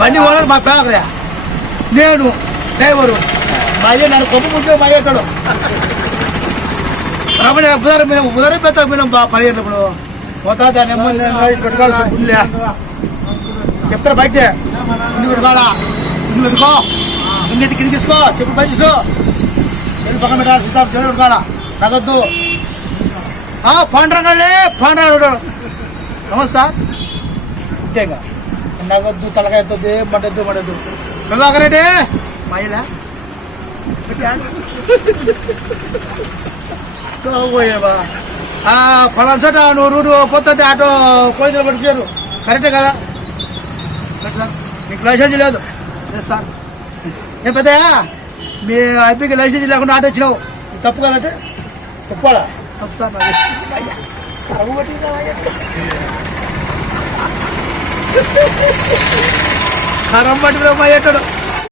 బండి ఓనర్ మా పేదయా నేను డ్రైవరు. మా అయ్య నన్ను కొమ్ము ముందు మా అయ్యేటాడు రమణ ఉదరం మీద ఉదరం పెద్ద మీద పని ఇప్పుడు పోతా దాని పెట్టుకోవాల్సి ఉందిలే చెప్తారు బయట? ఇంటి పెట్టుకోవాలా ఇంటి పెట్టుకో ఇంటి కింద తీసుకో. చెప్పు బయట తీసుకో. నేను పక్కన పెట్టాలి. సిద్ధార్థ చెడు పెట్టుకోవాలా తగ్గొద్దు పండ్రంగానే పండ్రాడు నమస్తే అంతేగా నగొద్దు తలకాయ ఎత్తొద్దు ఏం పట్టద్దు. పడద్దు ప్రభాకర్ రెడ్డి! మహిళ? పోయేవా చోట నువ్వు రూటు పోతుంటే ఆటో కోయిదలు పట్టుకోరు కరెక్టే కదా? నీకు లైసెన్స్ లేదు. సార్. ఏ పెద్దయా మీ ఐపీకి లైసెన్స్ లేకుండా ఆటో ఇచ్చినావు. తప్పు కదంటే? తప్పుకోవాలా తప్పు సార్ నాది. అయ్యా, కరువు పట్టింది కదా అయ్యా. కరం పట్టిందో అయ్యేటాడు